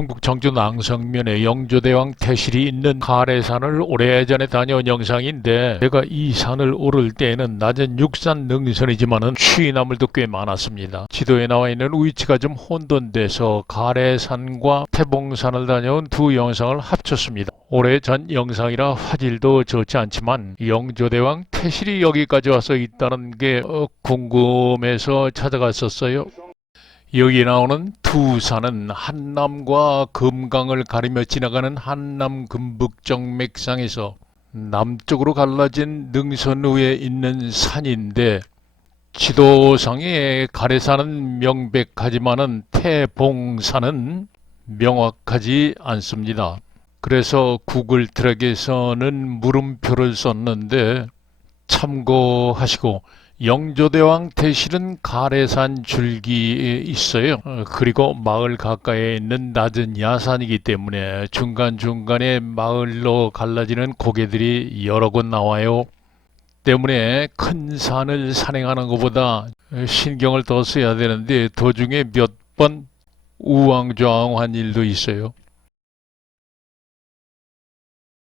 충북 청주 낭성면에 영조대왕 태실이 있는 가래산을 오래전에 다녀온 영상인데, 제가 이 산을 오를 때에는 낮은 육산 능선이지만은 취나물도 꽤 많았습니다. 지도에 나와 있는 위치가 좀 혼돈돼서 가래산과 태봉산을 다녀온 두 영상을 합쳤습니다. 오래전 영상이라 화질도 좋지 않지만 영조대왕 태실이 여기까지 와서 있다는 게 궁금해서 찾아갔었어요. 여기 나오는 두 산은 한남과 금강을 가리며 지나가는 한남 금북정맥상에서 남쪽으로 갈라진 능선 위에 있는 산인데, 지도상에 가래산은 명백하지만은 태봉산은 명확하지 않습니다. 그래서 구글 트랙에서는 물음표를 썼는데 참고하시고, 영조대왕 태실은 가래산 줄기에 있어요. 그리고 마을 가까이에 있는 낮은 야산이기 때문에 중간중간에 마을로 갈라지는 고개들이 여러 곳 나와요. 때문에 큰 산을 산행하는 것보다 신경을 더 써야 되는데 도중에 몇 번 우왕좌왕한 일도 있어요.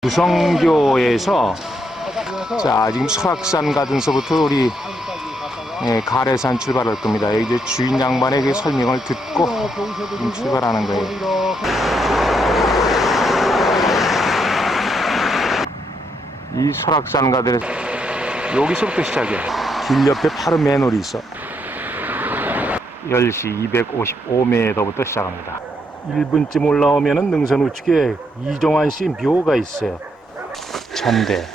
무성교에서 자 지금 설악산 가든서부터 우리 가래산 출발할 겁니다. 여기 이제 주인 양반의 그 설명을 듣고 지금 출발하는 거예요. 이 설악산 가든에서 여기서부터 시작이에요. 길 옆에 바로 맨홀이 있어. 10시 255m부터 시작합니다. 1분쯤 올라오면은 능선 우측에 이종환 씨 묘가 있어요. 찬데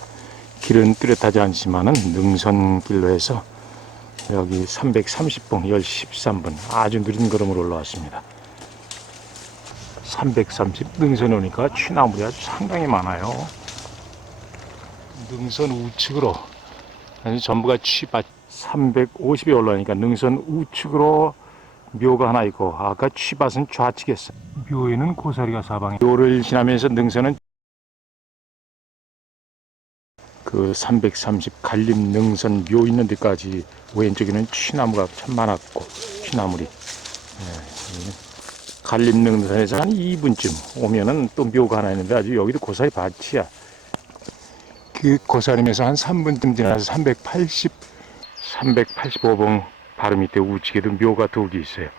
길은 뚜렷하지 않지만은 능선길로 해서 여기 330분 10시 13분 아주 느린 걸음으로 올라왔습니다. 330 능선에 오니까 취나물이 아주 상당히 많아요. 능선 우측으로 전부가 취밭. 350에 올라오니까 능선 우측으로 묘가 하나 있고, 아까 취밭은 좌측에 있어. 묘에는 고사리가 사방에. 묘를 지나면서 능선은 그 330 갈림 능선 묘 있는 데까지 왼쪽에는 취나무가 참 많았고, 취나물이 갈림 능선에서 한 2분쯤 오면은 또 묘가 하나 있는데 아주 여기도 고사리 밭이야. 그 고사리면서 한 3분쯤 지나서 385번 바로 밑에 우측에도 묘가 두 개 있어요.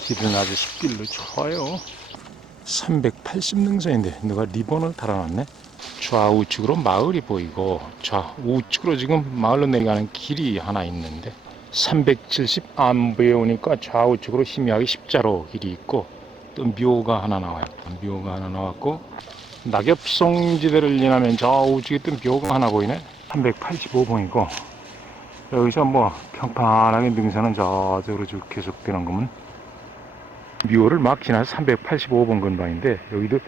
길은 아주 숲길로 좋아요. 380 능선인데 누가 리본을 달아놨네. 좌우측으로 마을이 보이고 좌우측으로 지금 마을로 내려가는 길이 하나 있는데, 370 안부에 오니까 좌우측으로 희미하게 십자로 길이 있고 또 묘가 하나 나와요. 묘가 하나 나왔고, 낙엽송지대를 지나면 좌우측에 또 묘가 하나 보이네. 385봉이고 여기서 뭐 평판하게 능선은 저쪽으로 쭉 계속되는 거면 묘를 막 지나서 385번 근방인데, 여기도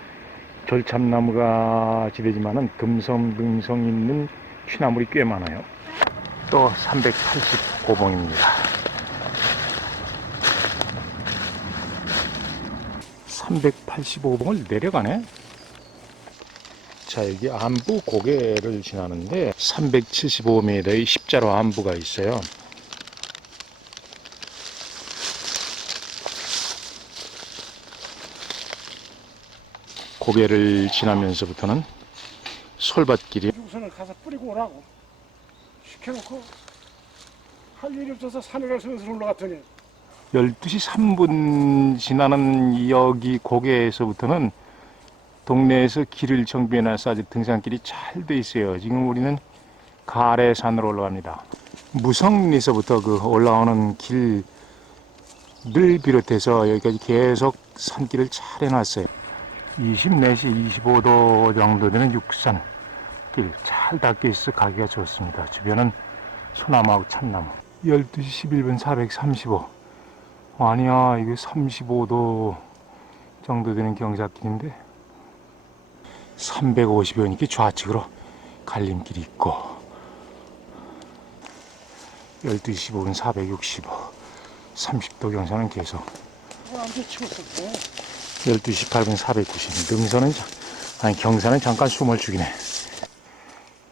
절참나무가 지대지만은 듬성듬성 있는 취나물이 꽤 많아요. 또 385봉입니다. 385봉을 내려가네. 자, 여기 안부 고개를 지나는데 375m의 십자로 안부가 있어요. 고개를 지나면서부터는 솔밭길이. 우선을 가서 뿌리고 오라고 시켜놓고 할 일이 없어서 산에 가서 올라갔더니 12시 3분 지나는 여기 고개에서부터는 동네에서 길을 정비해놔서 아직 등산길이 잘 돼 있어요. 지금 우리는 가래산으로 올라갑니다. 무성리서부터 그 올라오는 길을 비롯해서 여기까지 계속 산길을 잘 해놨어요. 24시 25도 정도 되는 육산 길 잘 닦여 있어 가기가 좋습니다. 주변은 소나무하고 참나무. 12시 11분 435. 아니야, 이게 35도 정도 되는 경사길인데 350여니까 좌측으로 갈림길이 있고, 12시 15분 465. 30도 경사는 계속. 12시 8분 490. 능선은 경사는 잠깐 숨을 죽이네.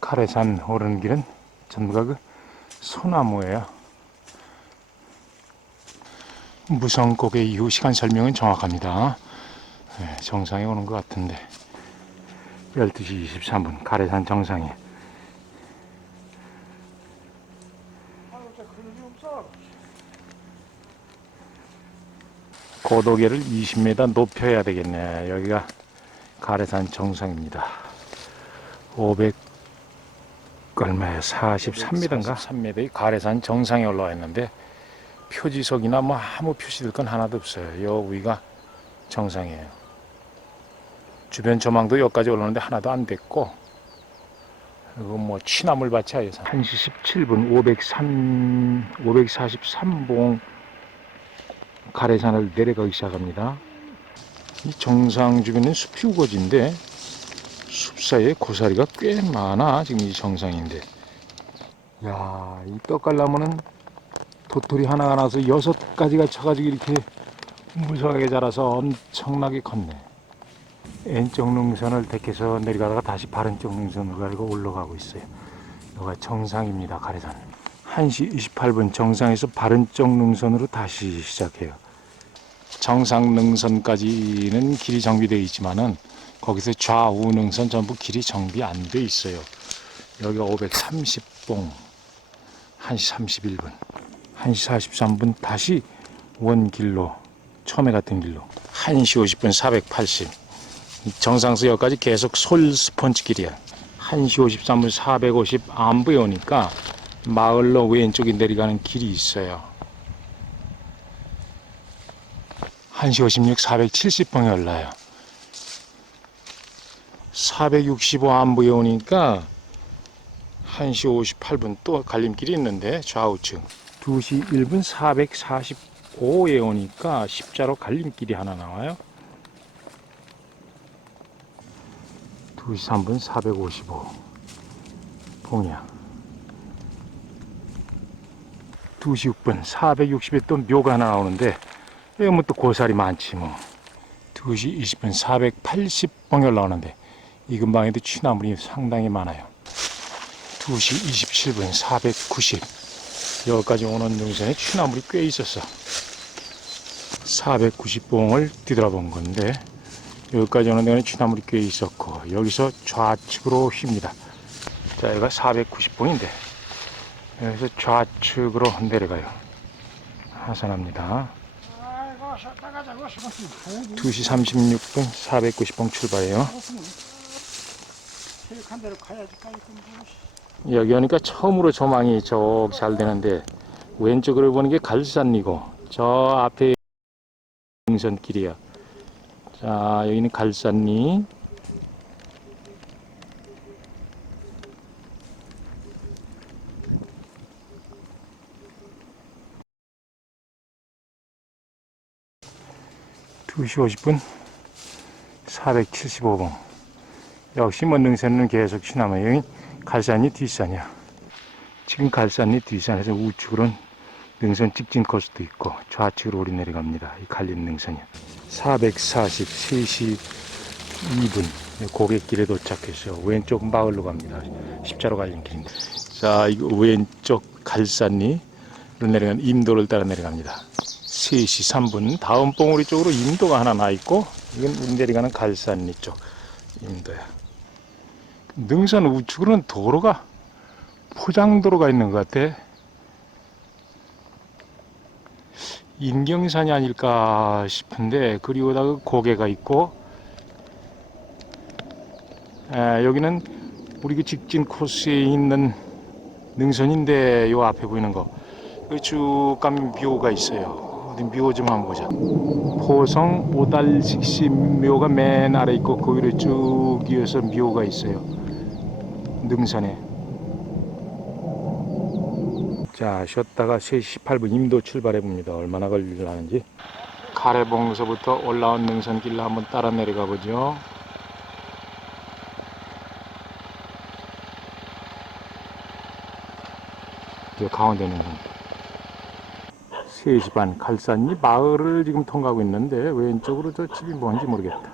가래산 오르는 길은 전부가 그 소나무예요. 무성고개 이후 시간 설명은 정확합니다. 네, 정상에 오는 것 같은데 12시 23분 가래산 정상에 고도계를 20m 높여야 되겠네. 여기가 가래산 정상입니다. 500 얼마에 43m인가? 43m의 가래산 정상에 올라와 있는데 표지석이나 뭐 아무 표시될 건 하나도 없어요. 여 위가 정상이에요. 주변 조망도 여기까지 올라오는데 하나도 안 됐고, 그리고 뭐 취나물밭이야. 1시 17분 543봉 가래산을 내려가기 시작합니다. 이 정상 주변은 숲이 우거진데 숲 사이에 고사리가 꽤 많아. 지금 이 정상인데, 야, 이 떡갈나무는 도토리 하나가 나서 6가지가 쳐가지고 이렇게 무성하게 자라서 엄청나게 컸네. 왼쪽 능선을 택해서 내려가다가 다시 바른쪽 능선으로 가지고 올라가고 있어요. 여기가 정상입니다. 가래산. 1시 28분 정상에서 바른쪽 능선으로 다시 시작해요. 정상 능선까지는 길이 정비되어 있지만은 거기서 좌우 능선 전부 길이 정비 안 돼 있어요. 여기가 530봉 1시 31분 1시 43분 다시 원길로 처음에 갔던 길로 1시 50분 480 정상수역까지 계속 솔 스펀지 길이야. 1시 53분 450 안부에 오니까 마을로 왼쪽에 내려가는 길이 있어요. 1시 56 470봉에 올라요. 465 안부에 오니까 1시 58분 또 갈림길이 있는데 좌우측 2시 1분 445에 오니까 십자로 갈림길이 하나 나와요. 2시 3분 455 봉이야. 2시 6분 460에 또 묘가 하나 나오는데 여기 뭐 또 고사리 많지 뭐. 2시 20분 480봉이 올라오는데 이 근방에도 취나물이 상당히 많아요. 2시 27분 490 여기까지 오는 능선에 취나물이 꽤 있었어. 490봉을 뒤돌아본 건데 여기까지 오는 데는 취나물이 꽤 있었고 여기서 좌측으로 휩니다. 자, 여기가 490봉인데 여기서 좌측으로 내려가요. 하산합니다. 2시 36분 490봉 출발해요. 여기 오니까 처음으로 조망이 쭉 잘 되는데 왼쪽으로 보는 게 갈산리고 저 앞에 능선길이야. 자, 여기는 갈산리. (2시 50분) 475봉. 역시 뭐 능선은 계속 지나면 여기 갈산리 뒷산이야. 지금 갈산리 뒷산에서 우측으로는 능선 직진 코스도 있고 좌측으로 오르내려갑니다. 이 갈림 능선이야. 440 3시 2분 고갯길에 도착해서 왼쪽 마을로 갑니다. 십자로 갈린 길인데, 자, 이거 왼쪽 갈산리로 내려가는 임도를 따라 내려갑니다. 3시 3분 다음 봉우리 쪽으로 임도가 하나 나 있고 이건 내려가는 갈산리 쪽 임도야. 능선 우측으로는 도로가 포장도로가 있는 것 같아. 인경산이 아닐까 싶은데 그리고다가 고개가 있고, 여기는 우리 그 직진 코스에 있는 능선인데 요 앞에 보이는 거 쭉 가면 묘가 있어요. 어디 묘 좀 한번 보자. 포성 오달식시 묘가 맨 아래 있고 그 위로 쭉 이어서 묘가 있어요. 능선에. 자, 쉬었다가 3시 18분 임도 출발해 봅니다. 얼마나 걸리려는지. 가래봉서부터 올라온 능선길로 한번 따라 내려가 보죠. 저 가운데 능선. 3시 반 갈산리 마을을 지금 통과하고 있는데 왼쪽으로 저 집이 뭔지 모르겠다.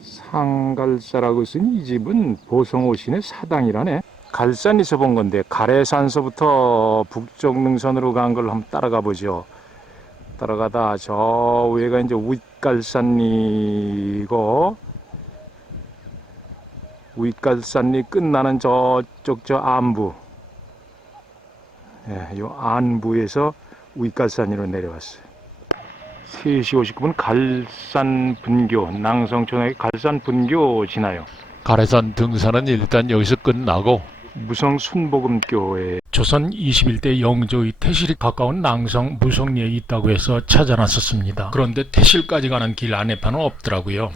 상갈사라고 쓴 이 집은 보성오신의 사당이라네. 갈산에서 본 건데 가래산서부터 북쪽 능선으로 간 걸 한번 따라가 보죠. 따라가다 저 위에가 이제 윗갈산리고, 윗갈산리 끝나는 저쪽 저 안부, 예, 요 안부에서 윗갈산리로 내려왔어요. 3시 59분 갈산 분교, 낭성초등학교 갈산 분교 지나요. 가래산 등산은 일단 여기서 끝나고 무성 순복음교회. 조선 21대 영조의 태실이 가까운 낭성 무성리에 있다고 해서 찾아놨었습니다. 그런데 태실까지 가는 길 안내판은 없더라고요.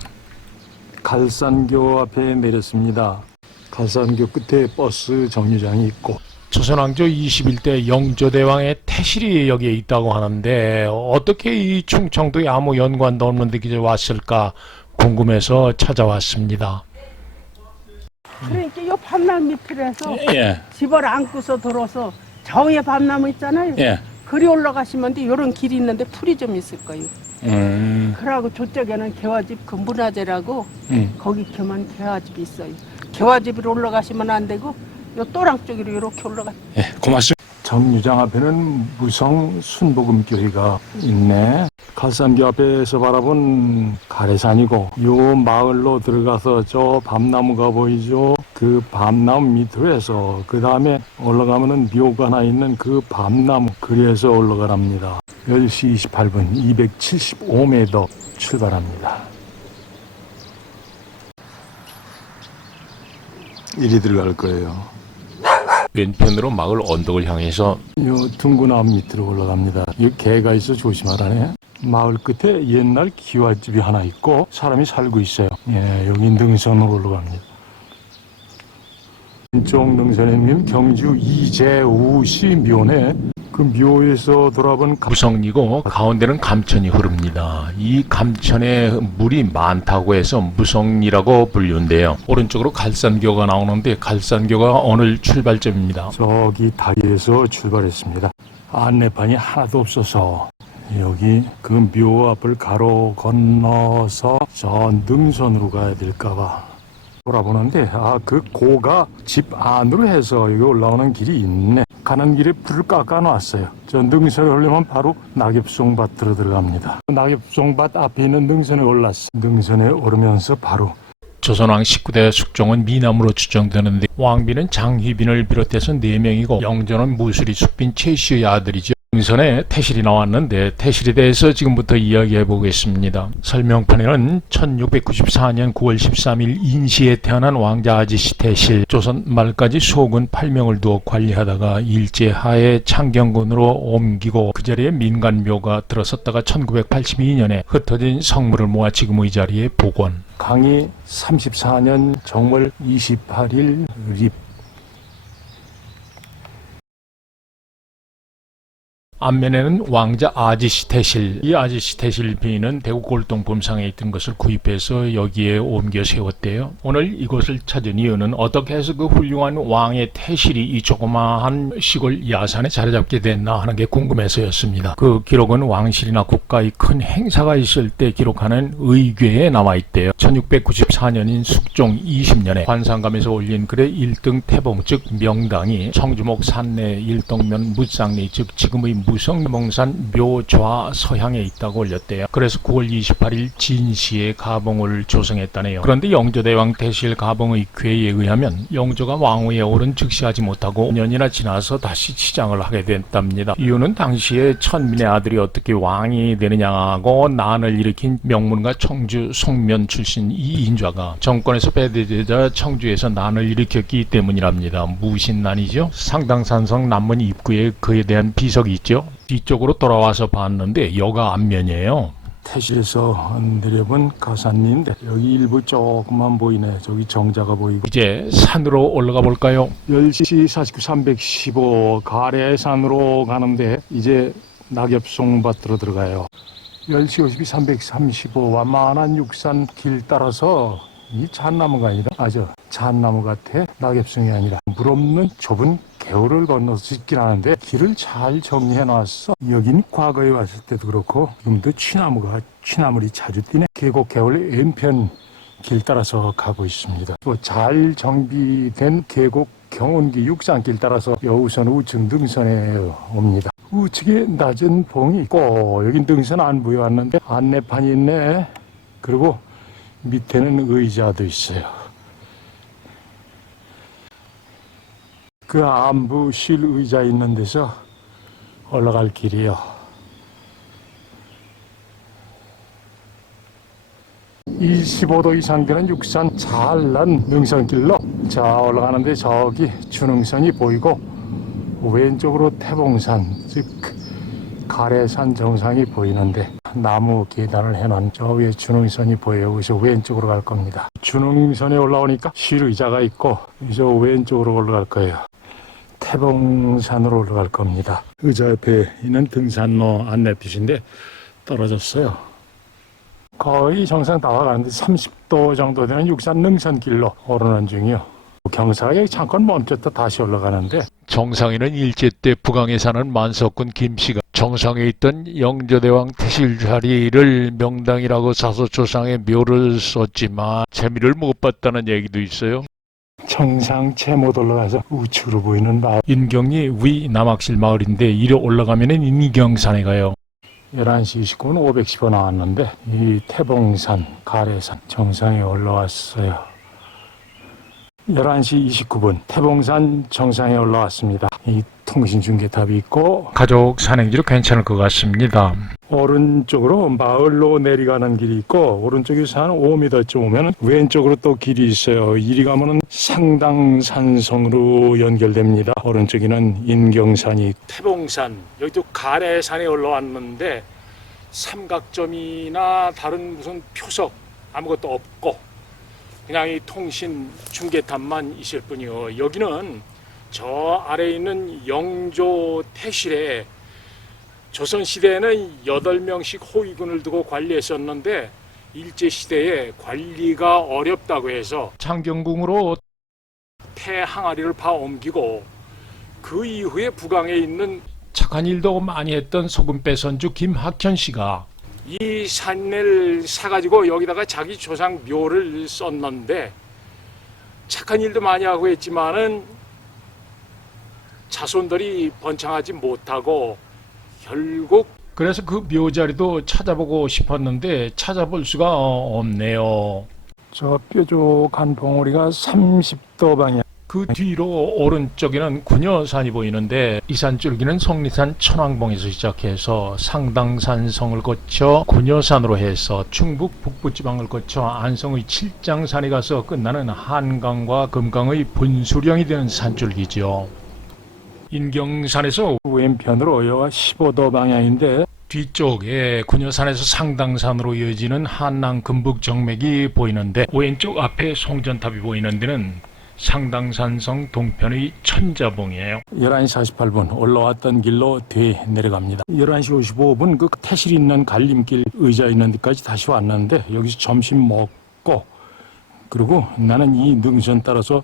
갈산교 앞에 내렸습니다. 갈산교 끝에 버스 정류장이 있고, 조선왕조 21대 영조대왕의 태실이 여기에 있다고 하는데 어떻게 이 충청도에 아무 연관도 없는데 이제 왔을까 궁금해서 찾아왔습니다. 그러니까 이 밤나무 밑으로서 예, 집을 안고서 들어서 저 위에 밤나무 있잖아요. 예. 그리 올라가시면 돼. 이런 길이 있는데 풀이 좀 있을 거예요. 그러고 저쪽에는 개화집 그 문화재라고 거기 켜면 개화집이 있어요. 개화집으로 올라가시면 안 되고 요 또랑 쪽으로 이렇게 올라가. 예, 고맙습니다. 정류장 앞에는 무성 순복음교회가 있네. 갈산교 앞에서 바라본 가래산이고, 요 마을로 들어가서 저 밤나무가 보이죠? 그 밤나무 밑으로 해서 그 다음에 올라가면은 묘가 하나 있는 그 밤나무, 그래서 올라가랍니다. 10시 28분 275m 출발합니다. 이리 들어갈 거예요. 왼편으로 마을 언덕을 향해서 요 둥근암 밑으로 올라갑니다. 여기 개가 있어 조심하라네. 마을 끝에 옛날 기와집이 하나 있고 사람이 살고 있어요. 예, 여기 능선으로 올라갑니다. 왼쪽 능선에 경주 이재우 씨 묘네. 그 묘에서 돌아본 무성리고 가운데는 감천이 흐릅니다. 이 감천에 물이 많다고 해서 무성리라고 불리는데요. 오른쪽으로 갈산교가 나오는데 갈산교가 오늘 출발점입니다. 저기 다리에서 출발했습니다. 안내판이 하나도 없어서 여기 그 묘 앞을 가로 건너서 저 능선으로 가야 될까봐 돌아보는데, 그 고가 집 안으로 해서 여기 올라오는 길이 있네. 가는 길에 불을 깎아놨어요. 저 능선에 오려면 바로 낙엽송밭으로 들어갑니다. 낙엽송밭 앞에 있는 능선에 올랐어. 능선에 오르면서 바로 조선왕 19대 숙종은 미남으로 추정되는데 왕비는 장휘빈을 비롯해서 4명이고 영조는 무술이 숙빈 최씨의 아들이죠. 능선에 태실이 나왔는데 태실에 대해서 지금부터 이야기해 보겠습니다. 설명판에는 1694년 9월 13일 인시에 태어난 왕자 아지시 태실, 조선 말까지 소군 8명을 두어 관리하다가 일제하에 창경군으로 옮기고 그 자리에 민간묘가 들어섰다가 1982년에 흩어진 성물을 모아 지금의 자리에 복원. 강희 34년 정월 28일 립. 앞면에는 왕자 아지시 태실, 이 아지시 태실 비는 대구 골동품상에 있던 것을 구입해서 여기에 옮겨 세웠대요. 오늘 이곳을 찾은 이유는 어떻게 해서 그 훌륭한 왕의 태실이 이 조그마한 시골 야산에 자리 잡게 됐나 하는 게 궁금해서였습니다. 그 기록은 왕실이나 국가의 큰 행사가 있을 때 기록하는 의궤에 남아있대요. 1694년인 숙종 20년에 관상감에서 올린 글의 1등 태봉 즉 명당이 청주목 산내 일동면 무쌍리 즉 지금의 무성몽산 묘좌 서향에 있다고 올렸대요. 그래서 9월 28일 진시에 가봉을 조성했다네요. 그런데 영조대왕 태실 가봉의 궤에 의하면 영조가 왕위에 오른 즉시 하지 못하고 5년이나 지나서 다시 치장을 하게 됐답니다. 이유는 당시에 천민의 아들이 어떻게 왕이 되느냐고 난을 일으킨 명문가 청주 송면 출신 이인좌가 정권에서 배제되자 청주에서 난을 일으켰기 때문이랍니다. 무신난이죠. 상당산성 남문 입구에 그에 대한 비석이 있죠. 뒤쪽으로 돌아와서 봤는데 여가 앞면이에요. 태실에서 내려본 가산리인데 여기 일부 조금만 보이네. 저기 정자가 보이고. 이제 산으로 올라가 볼까요? 10시 49, 315 가래산으로 가는데 이제 낙엽송밭으로 들어가요. 10시 52, 335 완만한 육산 길 따라서 이 잣나무가 아니라 잣나무 같아. 낙엽송이 아니라 물 없는 좁은 개울을 건너서 짓긴 하는데 길을 잘 정리해 놨어. 여긴 과거에 왔을 때도 그렇고 지금도 취나물이 자주 뛰네. 계곡 개울 왼편 길 따라서 가고 있습니다. 또 잘 정비된 계곡 경운기 육산길 따라서 여우선 우측 능선에 옵니다. 우측에 낮은 봉이 있고 여긴 능선 안 보여왔는데 안내판이 있네. 그리고 밑에는 의자도 있어요. 그 안부 쉴 의자 있는 데서 올라갈 길이요. 25도 이상 되는 육산 잘난 능선길로 자 올라가는데 저기 준흥선이 보이고 왼쪽으로 태봉산 즉 가래산 정상이 보이는데 나무 계단을 해놓은 저 위에 준흥선이 보여요. 그래서 왼쪽으로 갈 겁니다. 준흥선에 올라오니까 쉴 의자가 있고 저 왼쪽으로 올라갈 거예요. 태봉산으로 올라갈 겁니다. 의자 옆에 있는 등산로 안내표시인데 떨어졌어요. 거의 정상 다 와가는데 30도 정도 되는 육산 능선길로 오르는 중이요. 경사가 여기 잠깐 멈췄다 다시 올라가는데 정상에는 일제 때 북왕에 사는 만석군 김씨가 정상에 있던 영조대왕 태실 자리를 명당이라고 자소조상에 묘를 썼지만 재미를 못 봤다는 얘기도 있어요. 정상 채 못 올라가서 우측으로 보이는 마을 인경리 위 남악실 마을인데 이리 올라가면은 인경산에 가요. 11시 29분 510원 나왔는데 이 태봉산 가래산 정상에 올라왔어요. 11시 29분 태봉산 정상에 올라왔습니다. 이 통신중계탑이 있고 가족 산행지로 괜찮을 것 같습니다. 오른쪽으로 마을로 내려가는 길이 있고 오른쪽에서 한 5m쯤 오면 왼쪽으로 또 길이 있어요. 이리 가면은 상당산성으로 연결됩니다. 오른쪽에는 인경산이 태봉산 여기도 가래산에 올라왔는데 삼각점이나 다른 무슨 표석 아무것도 없고 그냥 이 통신 중계탑만 있을 뿐이요. 여기는 저 아래에 있는 영조 태실에 조선시대에는 8명씩 호위군을 두고 관리했었는데 일제시대에 관리가 어렵다고 해서 창경궁으로 태항아리를 파 옮기고 그 이후에 북왕에 있는 착한 일도 많이 했던 소금배선주 김학현 씨가 이 산을 사가지고 여기다가 자기 조상 묘를 썼는데 착한 일도 많이 하고 했지만은 자손들이 번창하지 못하고 결국 그래서 그 묘자리도 찾아보고 싶었는데 찾아볼 수가 없네요. 저 뾰족한 봉우리가 30도 방향 그 뒤로 오른쪽에는 군여산이 보이는데 이 산줄기는 속리산 천왕봉에서 시작해서 상당산성을 거쳐 군여산으로 해서 충북 북부지방을 거쳐 안성의 칠장산에 가서 끝나는 한강과 금강의 분수령이 되는 산줄기죠. 인경산에서 왼편으로 여가 15도 방향인데 뒤쪽에 군여산에서 상당산으로 이어지는 한남 금북 정맥이 보이는데 왼쪽 앞에 송전탑이 보이는 데는 상당산성 동편의 천자봉이에요. 11시 48분 올라왔던 길로 내려갑니다. 11시 55분 그 태실 있는 갈림길 의자 있는 데까지 다시 왔는데 여기서 점심 먹고 그리고 나는 이 능선 따라서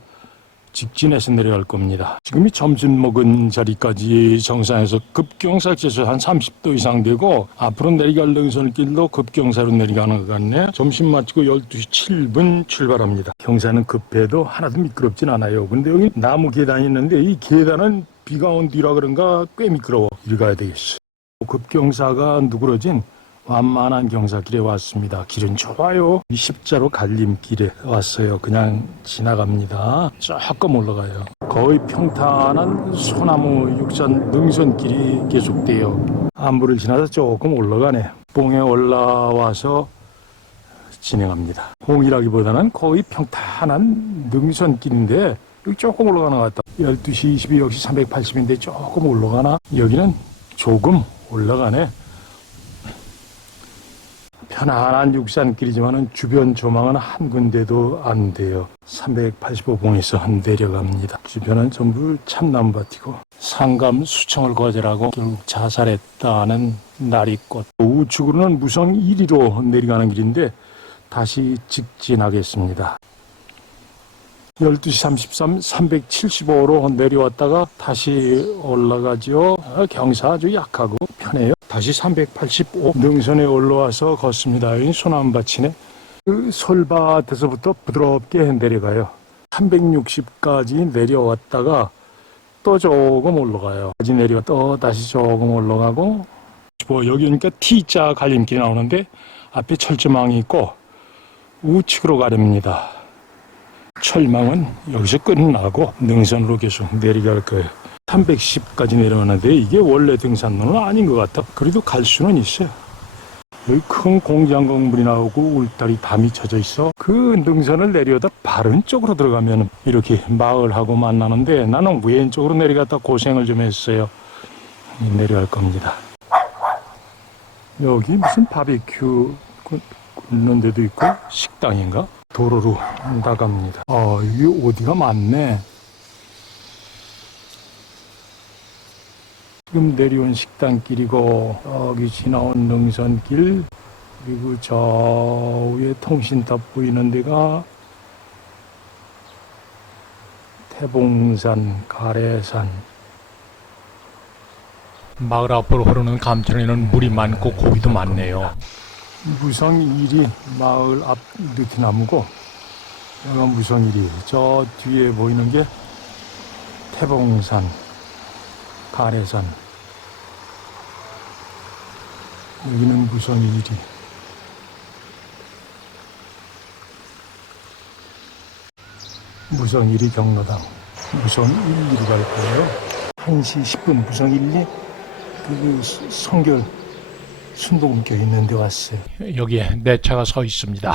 직진해서 내려갈 겁니다. 지금이 점심 먹은 자리까지 정상에서 급경사지수 한 30도 이상 되고 앞으로 내려갈 능선길도 급경사로 내려가는 것 같네. 점심 마치고 12시 7분 출발합니다. 경사는 급해도 하나도 미끄럽진 않아요. 근데 여기 나무 계단이 있는데 이 계단은 비가 온 뒤라 그런가 꽤 미끄러워. 이리 가야 되겠어. 급경사가 누그러진 완만한 경사길에 왔습니다. 길은 좋아요. 이 십자로 갈림길에 왔어요. 그냥 지나갑니다. 조금 올라가요. 거의 평탄한 소나무 육산 능선길이 계속돼요. 안부를 지나서 조금 올라가네. 봉에 올라와서 진행합니다. 봉이라기보다는 거의 평탄한 능선길인데 여기 조금 올라가는 것 같다. 12시 22 역시 380인데 조금 올라가나? 여기는 조금 올라가네. 편안한 육산길이지만 주변 조망은 한 군데도 안 돼요. 385봉에서 내려갑니다. 주변은 전부 참나무밭이고 상감 수청을 거절하고 결국 자살했다는 나리꽃. 우측으로는 무성 1위로 내려가는 길인데 다시 직진하겠습니다. 12시 33, 375로 내려왔다가 다시 올라가죠. 경사 아주 약하고 편해요. 다시 385 능선에 올라와서 걷습니다. 여기 소나무밭이네. 그 솔밭에서부터 부드럽게 내려가요. 360까지 내려왔다가 또 조금 올라가요. 까지 내려 또 다시 조금 올라가고 여기 오니까 T자 갈림길이 나오는데 앞에 철조망이 있고 우측으로 가렵니다. 철망은 여기서 끝나고 능선으로 계속 내려갈 거예요. 310까지 내려오는데 이게 원래 등산로는 아닌 것 같아. 그래도 갈 수는 있어요. 여기 큰 공장 건물이 나오고 울타리 담이 쳐져 있어. 그 능선을 내려다 바른 쪽으로 들어가면 이렇게 마을하고 만나는데 나는 왼쪽으로 내려갔다 고생을 좀 했어요. 내려갈 겁니다. 여기 무슨 바비큐 굽는 데도 있고 식당인가? 도로로 나갑니다. 이게 어디가 많네. 지금 내려온 식당길이고 여기 지나온 능선길 그리고 저 위에 통신탑 보이는 데가 태봉산, 가래산. 마을 앞으로 흐르는 감천에는 물이 많고 고기도 많네요. 무성일이 마을 앞 느티나무고 여기가 무성일이 저 뒤에 보이는 게 태봉산, 가래산. 여기는 무성일이. 무성일이 경로당. 무성일리로 갈 거예요. 1시 10분 무성일리 그 성결 순복음교 있는 데 왔어요. 여기에 내 차가 서 있습니다.